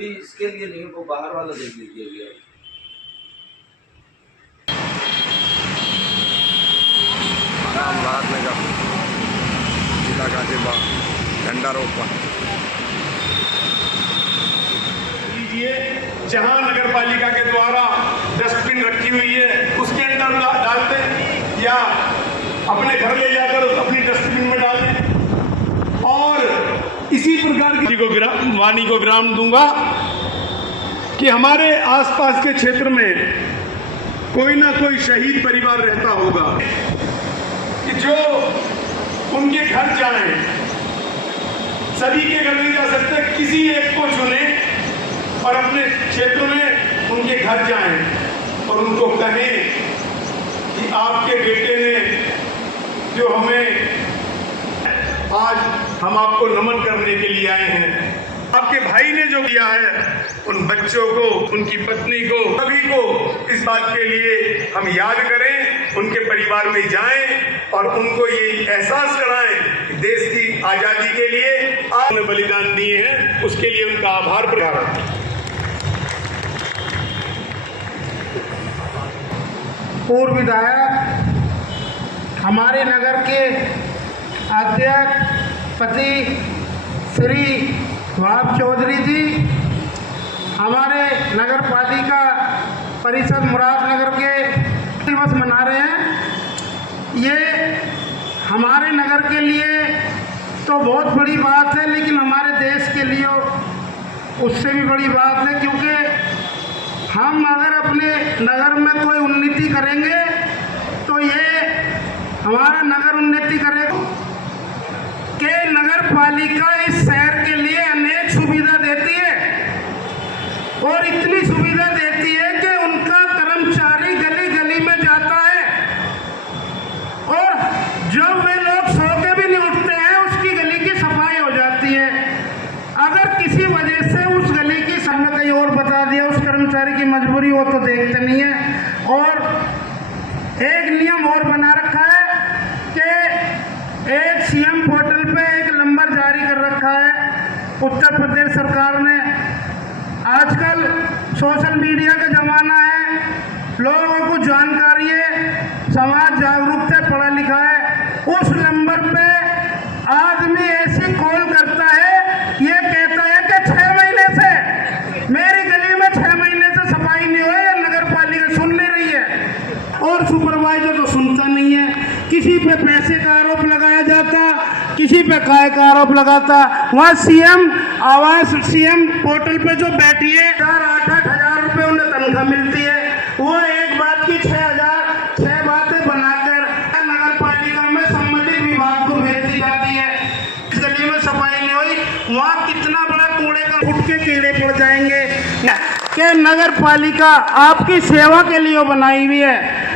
अभी इसके लिए नहीं, वो बाहर वाला देख लीजिए अभी। आराम राजनगर जिला गाजियाबाद झंडारोपण। जहां नगर पालिका के द्वारा डस्टबिन रखी हुई है उसके अंदर डाल दें या अपने घर ले जाकर अपनी डस्टबिन में डालें। और इसी प्रकार की वाणी को विराम दूंगा कि हमारे आसपास के क्षेत्र में कोई ना कोई शहीद परिवार रहता होगा कि जो उनके घर जाएं, सभी के घर नहीं जा सकते, किसी एक को चुने और अपने क्षेत्र में उनके घर जाएं और उनको कहें कि आपके बेटे ने जो हमें आज हम आपको नमन करने के लिए आए हैं, आपके भाई ने जो किया है, उन बच्चों को, उनकी पत्नी को, सभी को इस बात के लिए हम याद करें, उनके परिवार में जाएं और उनको ये एहसास कराएं कि देश की आजादी के लिए आपने बलिदान दिए हैं, उसके लिए उनका आभार प्रकट करें। पूर्व विधायक हमारे नगर के अध्यक्ष पति श्री वहाब चौधरी जी हमारे नगर पालिका परिषद मुरादनगर के दिवस मना रहे हैं। ये हमारे नगर के लिए तो बहुत बड़ी बात है, लेकिन हमारे देश के लिए उससे भी बड़ी बात है, क्योंकि हम अगर अपने नगर में कोई उन्नति करेंगे तो ये हमारा नगर उन्नति करेगा। कि नगर पालिका इस शहर के लिए अनेक सुविधा देती है और इतनी सुविधा देती है कि उनका कर्मचारी गली गली में जाता है और जब वे लोग सो के भी नहीं उठते हैं, उसकी गली की सफाई हो जाती है। अगर किसी वजह से उस गली की समय कहीं और बता दिया, उस कर्मचारी की मजबूरी हो तो देखते नहीं है। और एक नियम और बना रखा है कि एक सीएम पोर्टल पे एक नंबर जारी कर रखा है उत्तर प्रदेश सरकार ने। आजकल सोशल मीडिया का जमाना है, लोगों को जानकारी है, समाज जागरूक है, पढ़ा लिखा है। उस नंबर पे आदमी ऐसी कॉल करता है, ये कहता है कि 6 महीने से मेरी गली में 6 महीने से सफाई नहीं हुई है, नगर पालिका सुन नहीं रही है। और सुपरवाइजर तो सुनता नहीं है, किसी पे पैसे का आरोप लगाया जाता, किसी पे काय का आरोप लगाता। वहाँ सीएम आवास, सीएम पोर्टल पे जो बैठी है 8-8 हजार रुपये उन्हें तनख्वाह मिलती है, वो एक बात की 6 बातें बनाकर नगर पालिका में संबंधित विभाग को भेज दी जाती है। इस गली में सफाई नहीं हुई, वहाँ कितना बड़ा कूड़े का फुट के कीड़े पड़ जाएंगे। कि नगर पालिका आपकी सेवा के लिए बनाई हुई है।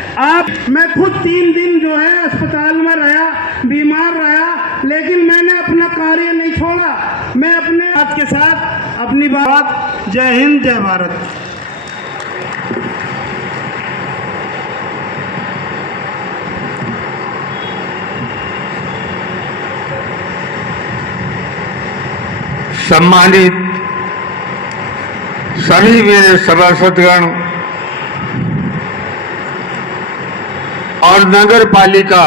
मैं खुद 3 दिन जो है अस्पताल में रहा, बीमार रहा, लेकिन मैंने अपना कार्य नहीं छोड़ा। मैं अपने हाथ के साथ अपनी बात। जय हिंद, जय भारत। सम्मानित सभी मेरे सभासदगण और नगर पालिका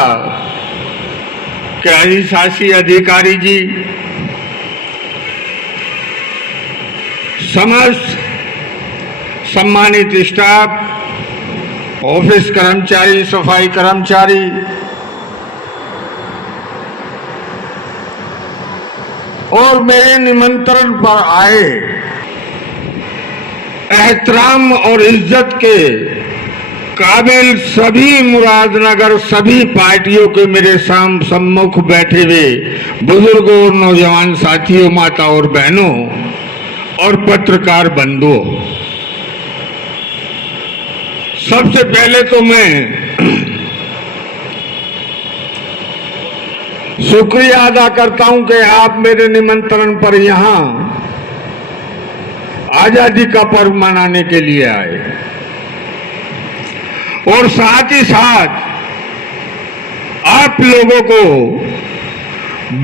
के अधिशासी अधिकारी जी, समस्त सम्मानित स्टाफ, ऑफिस कर्मचारी, सफाई कर्मचारी, और मेरे निमंत्रण पर आए एहतराम और इज्जत के काबिल सभी मुरादनगर, सभी पार्टियों के मेरे सम्मुख बैठे हुए बुजुर्गों और नौजवान साथियों, माता और बहनों और पत्रकार बंधुओं, सबसे पहले तो मैं शुक्रिया अदा करता हूं कि आप मेरे निमंत्रण पर यहां आजादी का पर्व मनाने के लिए आए, और साथ ही साथ आप लोगों को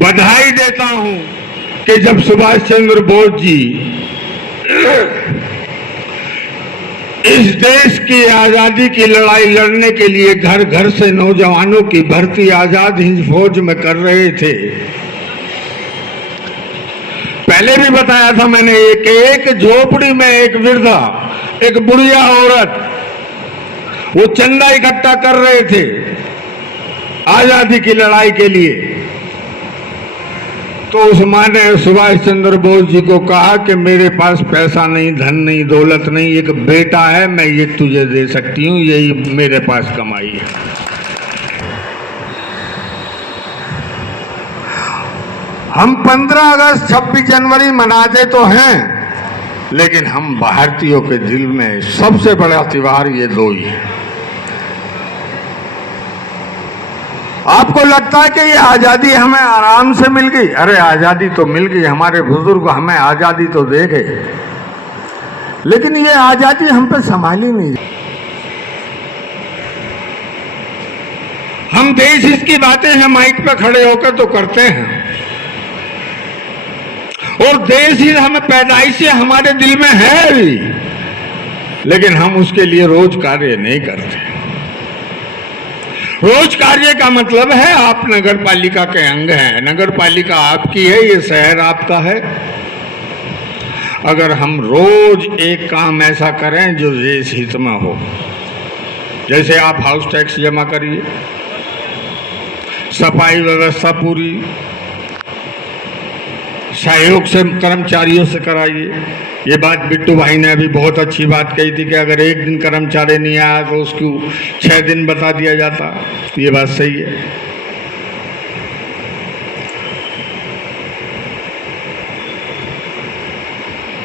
बधाई देता हूं कि जब सुभाष चंद्र बोस जी इस देश की आजादी की लड़ाई लड़ने के लिए घर घर से नौजवानों की भर्ती आजाद हिंद फौज में कर रहे थे। पहले भी बताया था मैंने, एक झोपड़ी में एक वृद्धा, एक बुढ़िया औरत, वो चंदा इकट्ठा कर रहे थे आजादी की लड़ाई के लिए। तो उस मां ने सुभाष चंद्र बोस जी को कहा कि मेरे पास पैसा नहीं, धन नहीं, दौलत नहीं, एक बेटा है, मैं ये तुझे दे सकती हूँ, यही मेरे पास कमाई है। हम 15 अगस्त 26 जनवरी मनाते तो हैं, लेकिन हम भारतीयों के दिल में सबसे बड़ा त्योहार ये दो ही है। आपको लगता है कि ये आजादी हमें आराम से मिल गई? अरे आजादी तो मिल गई, हमारे बुजुर्ग हमें आजादी तो दे गए, लेकिन ये आजादी हम पे संभाली नहीं। हम देश हित की बातें हैं माइक पे खड़े होकर तो करते हैं, और देश हित हमें पैदाइश से हमारे दिल में है भी, लेकिन हम उसके लिए रोज कार्य नहीं करते। रोज कार्य का मतलब है आप नगर पालिका के अंग हैं, नगर पालिका आपकी है, ये शहर आपका है। अगर हम रोज एक काम ऐसा करें जो देश हित में हो, जैसे आप हाउस टैक्स जमा करिए, सफाई व्यवस्था पूरी सहयोग से कर्मचारियों से कराइए। ये बात बिट्टू भाई ने अभी बहुत अच्छी बात कही थी कि अगर एक दिन कर्मचारी नहीं आया तो उसको 6 दिन बता दिया जाता। ये बात सही है।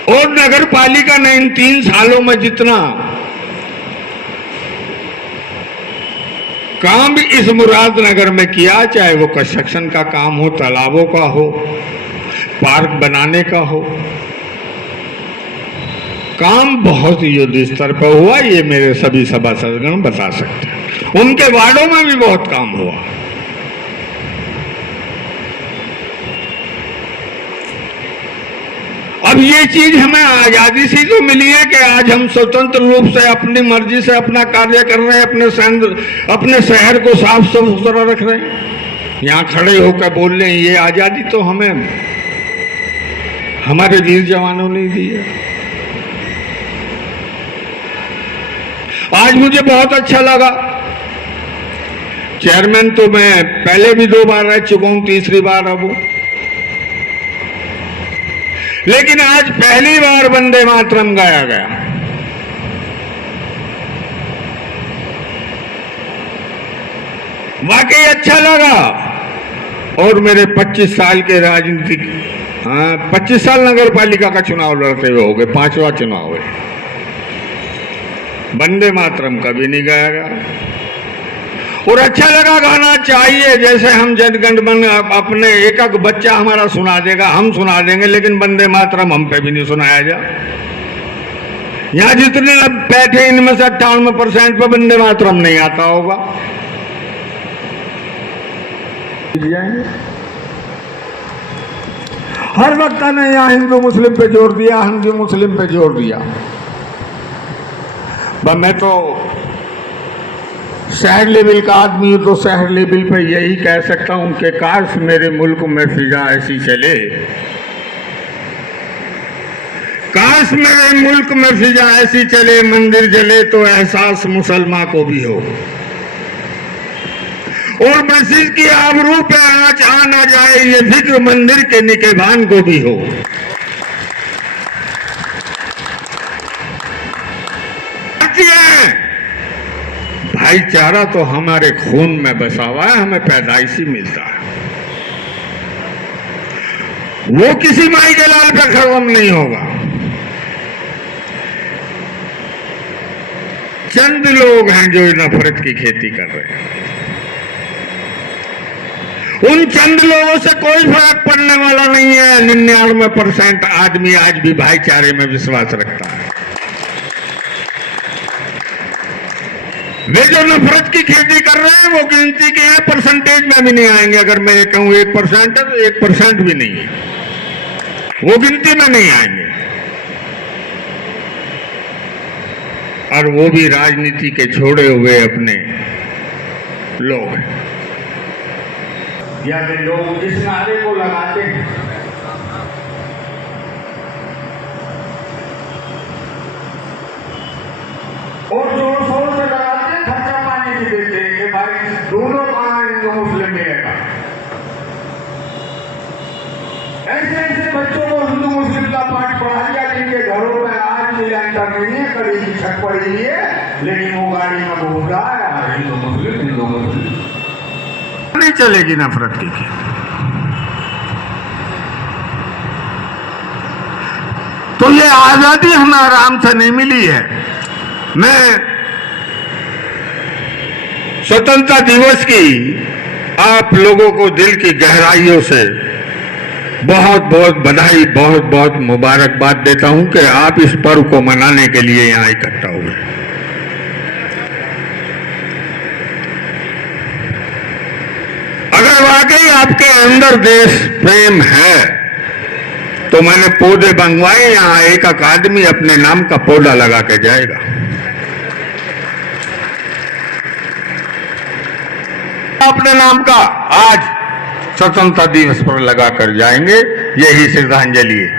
और नगर पालिका ने इन 3 सालों में जितना काम इस मुरादनगर में किया, चाहे वो कंस्ट्रक्शन का काम हो, तालाबों का हो, पार्क बनाने का हो, काम बहुत युद्ध स्तर पर हुआ। ये मेरे सभी सभासदगण बता सकते हैं। उनके वार्डों में भी बहुत काम हुआ। अब ये चीज हमें आजादी से तो मिली है कि आज हम स्वतंत्र रूप से अपनी मर्जी से अपना कार्य कर रहे हैं, अपने शहर को साफ सुथरा रख रहे हैं, यहाँ खड़े होकर बोल रहे हैं। ये आजादी तो हमें हमारे वीर जवानों ने दी है। आज मुझे बहुत अच्छा लगा। चेयरमैन तो मैं पहले भी 2 बार रह चुका हूं, तीसरी बार अब, लेकिन आज पहली बार वंदे मातरम गाया गया। वाकई अच्छा लगा। और मेरे 25 साल के राजनीतिक 25 साल नगर पालिका का चुनाव लड़ते हुए हो गए, 5वां चुनाव है। वंदे मातरम कभी नहीं गाया गया। और अच्छा लगा, गाना चाहिए। जैसे हम जनगण मन अपने एक बच्चा हमारा सुना देगा, हम सुना देंगे, लेकिन वंदे मातरम हम पे भी नहीं सुनाया जा। यहाँ जितने बैठे इनमें से 98% पे वंदे मातरम नहीं आता होगा। हर वक्त ने यहाँ हिंदू मुस्लिम पे जोर दिया, हिंदू मुस्लिम पे जोर दिया। मैं तो शहर लेवल का आदमी हूं, तो शहर लेवल पे यही कह सकता हूं कि काश मेरे मुल्क में फिजा ऐसी चले, काश मेरे मुल्क में फिजा ऐसी चले, मंदिर जले तो एहसास मुसलमान को भी हो, और मस्जिद की आबरू पे आँच आ ना जाए ये फिक्र मंदिर के निकेबान को भी हो। भाईचारा तो हमारे खून में बसा हुआ है, हमें पैदाइशी मिलता है। वो किसी माई के लाल पे खत्म नहीं होगा। चंद लोग हैं जो नफरत की खेती कर रहे हैं। उन चंद लोगों से कोई फर्क पड़ने वाला नहीं है। 99% आदमी आज भी भाईचारे में विश्वास रखता है। वे जो नफरत की खेती कर रहे हैं वो गिनती के हैं, परसेंटेज में भी नहीं आएंगे। अगर मैं कहूं 1% है तो 1% भी नहीं है, वो गिनती में नहीं आएंगे। और वो भी राजनीति के छोड़े हुए अपने लोग हैं। यदि लोग इस नारे को लगाते हैं और जोर शोर से लगाते हैं, खर्चा पानी भी देते हैं कि भाई दोनों कहाँ हिंदू मुस्लिम मिलेगा। ऐसे ऐसे बच्चों को हिंदू मुस्लिम का पाठ पढ़ा दिया जिनके घरों में आज भी अंतर नहीं है, कड़ी की छत पड़ी हुई है, लेकिन वो गाड़ी में घूम रहा है हिंदू मुस्लिम। नहीं चलेगी नफरत की। तो ये आजादी हमें आराम से नहीं मिली है। मैं स्वतंत्रता दिवस की आप लोगों को दिल की गहराइयों से बहुत बहुत बधाई, बहुत बहुत मुबारकबाद देता हूं कि आप इस पर्व को मनाने के लिए यहां इकट्ठा हुए। अगर वाकई आपके अंदर देश प्रेम है तो मैंने पौधे मंगवाए, यहां एक आदमी अपने नाम का पौधा लगा के जाएगा। अपने नाम का आज स्वतंत्रता दिवस पर लगा कर जाएंगे। यही श्रद्धांजलि है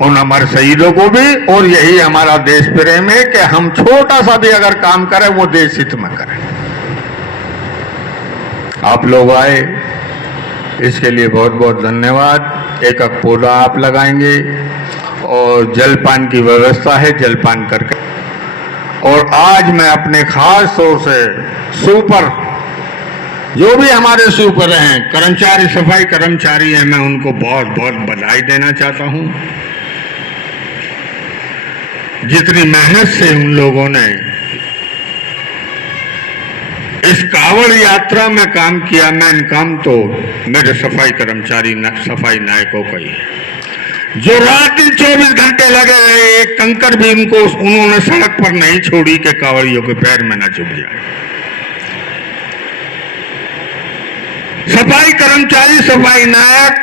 उन हमारे शहीदों को भी, और यही हमारा देश प्रेम है कि हम छोटा सा भी अगर काम करें वो देश हित में करें। आप लोग आए, इसके लिए बहुत बहुत धन्यवाद। एक पौधा आप लगाएंगे और जलपान की व्यवस्था है, जलपान करके। और आज मैं अपने खास तौर से सुपर जो भी हमारे सुपर हैं, कर्मचारी, सफाई कर्मचारी हैं, मैं उनको बहुत बहुत बधाई देना चाहता हूं। जितनी मेहनत से उन लोगों ने इस कांवड़ यात्रा में काम किया, मैं काम तो मेरे सफाई कर्मचारी, सफाई नायकों का ही है, जो रात दिन 24 घंटे लगे रहे। एक कंकर भी उन्होंने सड़क पर नहीं छोड़ी कि कांवड़ियों के पैर में न चुभ जाए। सफाई कर्मचारी, सफाई नायक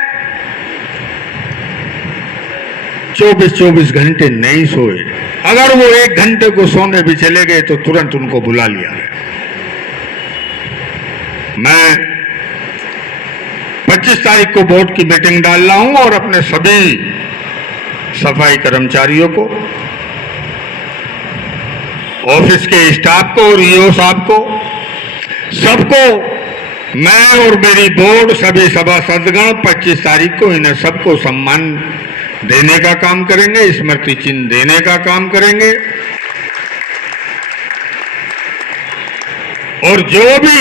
24 घंटे नहीं सोए। अगर वो 1 घंटे को सोने भी चले गए तो तुरंत उनको बुला लिया गया। मैं 25 तारीख को बोर्ड की मीटिंग डाल रहा हूं और अपने सभी सफाई कर्मचारियों को, ऑफिस के स्टाफ को और ईओ साहब को, सबको मैं और मेरी बोर्ड, सभी सभासदगण 25 तारीख को इन्हें सबको सम्मान देने का काम करेंगे, स्मृति चिन्ह देने का काम करेंगे। और जो भी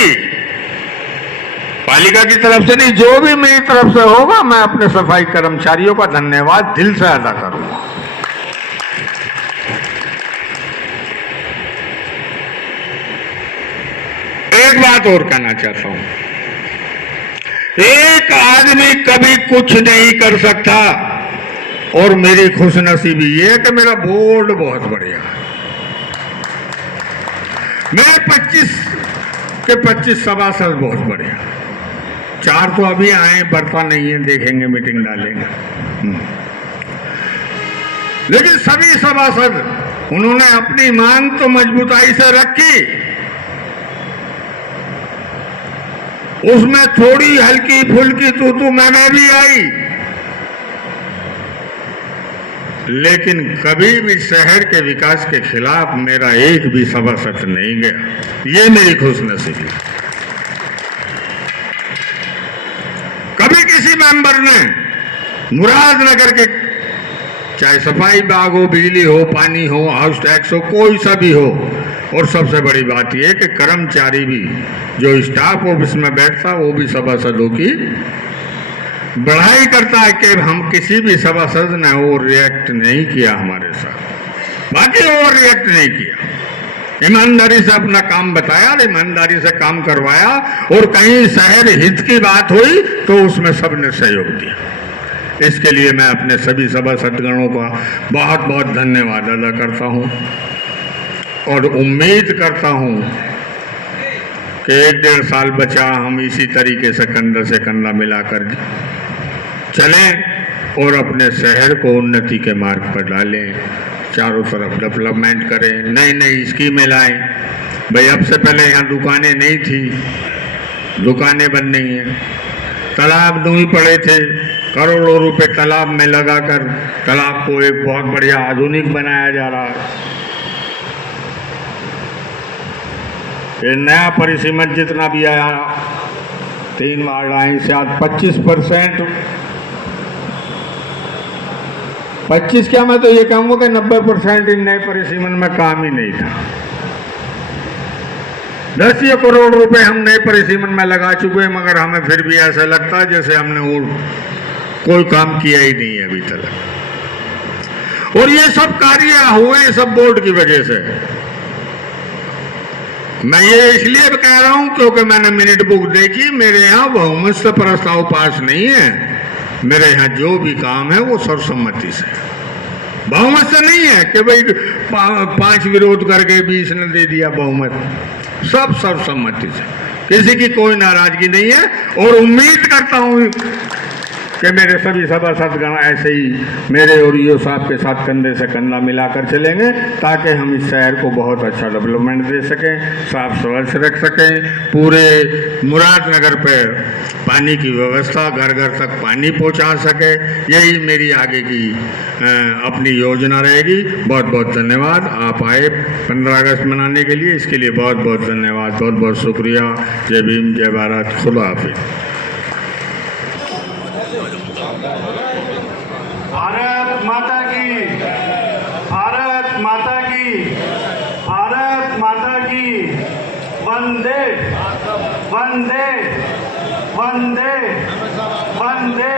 पालिका की तरफ से नहीं, जो भी मेरी तरफ से होगा, मैं अपने सफाई कर्मचारियों का धन्यवाद दिल से अदा करूंगा। एक बात और कहना चाहता हूं, एक आदमी कभी कुछ नहीं कर सकता, और मेरी खुशनसीबी ये है कि मेरा बोर्ड बहुत बढ़िया है। मेरे 25 सभासद बहुत बढ़िया, 4 तो अभी आए, बढ़ता नहीं है, देखेंगे, मीटिंग डालेंगे। लेकिन सभी सभासद उन्होंने अपनी मांग तो मजबूताई से रखी, उसमें थोड़ी हल्की फुल्की तू मैंने भी आई, लेकिन कभी भी शहर के विकास के खिलाफ मेरा एक भी सभासद नहीं गया। ये मेरी खुशनसीबी। कभी किसी मेंबर ने मुरादनगर के, चाहे सफाई बाग हो, बिजली हो, पानी हो, हाउस टैक्स हो, कोई सा भी हो, और सबसे बड़ी बात यह है कि कर्मचारी भी जो स्टाफ ऑफिस में बैठता वो भी सभासदों की बढ़ाई करता है कि हम किसी भी सभासद ने वो रिएक्ट नहीं किया हमारे साथ, बाकी वो रिएक्ट नहीं किया। ईमानदारी से अपना काम बताया, ईमानदारी से काम करवाया, और कहीं शहर हित की बात हुई तो उसमें सबने सहयोग दिया। इसके लिए मैं अपने सभी सभासदगणों का बहुत बहुत धन्यवाद अदा करता हूं, और उम्मीद करता हूं कि 1-1.5 साल बचा, हम इसी तरीके से कंधा से कंधा मिलाकर चलें और अपने शहर को उन्नति के मार्ग पर डालें। चारों तरफ डेवलपमेंट करें, नई नई स्कीमें लाएं। भाई अब से पहले यहाँ दुकानें नहीं थी, दुकानें बन रही हैं, तालाब नहीं पड़े थे, करोड़ों रुपए तालाब में लगाकर तालाब को एक बहुत बढ़िया आधुनिक बनाया जा रहा है। ये नया परिसीमन जितना भी आया 3 वार्ड लाइन से आज 25%, 25 क्या, मैं तो ये कहूँगा कि 90% इन नए परिसीमन में काम ही नहीं था। 10 करोड़ रुपए हम नए परिसीमन में लगा चुके हैं, मगर हमें फिर भी ऐसा लगता है जैसे हमने वो कोई काम किया ही नहीं है अभी तक। और ये सब कार्य हुए सब बोर्ड की वजह से। मैं ये इसलिए कह रहा हूं क्योंकि मैंने मिनट बुक देखी, मेरे यहाँ बहुमत से प्रस्ताव पास नहीं है। मेरे यहाँ जो भी काम है वो सर्वसम्मति से, बहुमत से नहीं है कि भाई 5 विरोध करके 20 ने दे दिया बहुमत, सब सर्वसम्मति से, किसी की कोई नाराजगी नहीं है। और उम्मीद करता हूं कि मेरे सभी सभासदगण ऐसे ही मेरे और ईओ साहब के साथ कंधे से कंधा मिलाकर चलेंगे, ताकि हम इस शहर को बहुत अच्छा डेवलपमेंट दे सकें, साफ स्वच्छ रख सकें। पूरे मुरादनगर पर पानी की व्यवस्था घर घर तक पानी पहुंचा सके, यही मेरी आगे की अपनी योजना रहेगी। बहुत बहुत धन्यवाद। आप आए 15 अगस्त मनाने के लिए, इसके लिए बहुत बहुत धन्यवाद, बहुत बहुत शुक्रिया। जय भीम, जय भारत, खुदा हाफिज। भारत माता की, भारत माता की, भारत माता की। वंदे वंदे वंदे वंदे।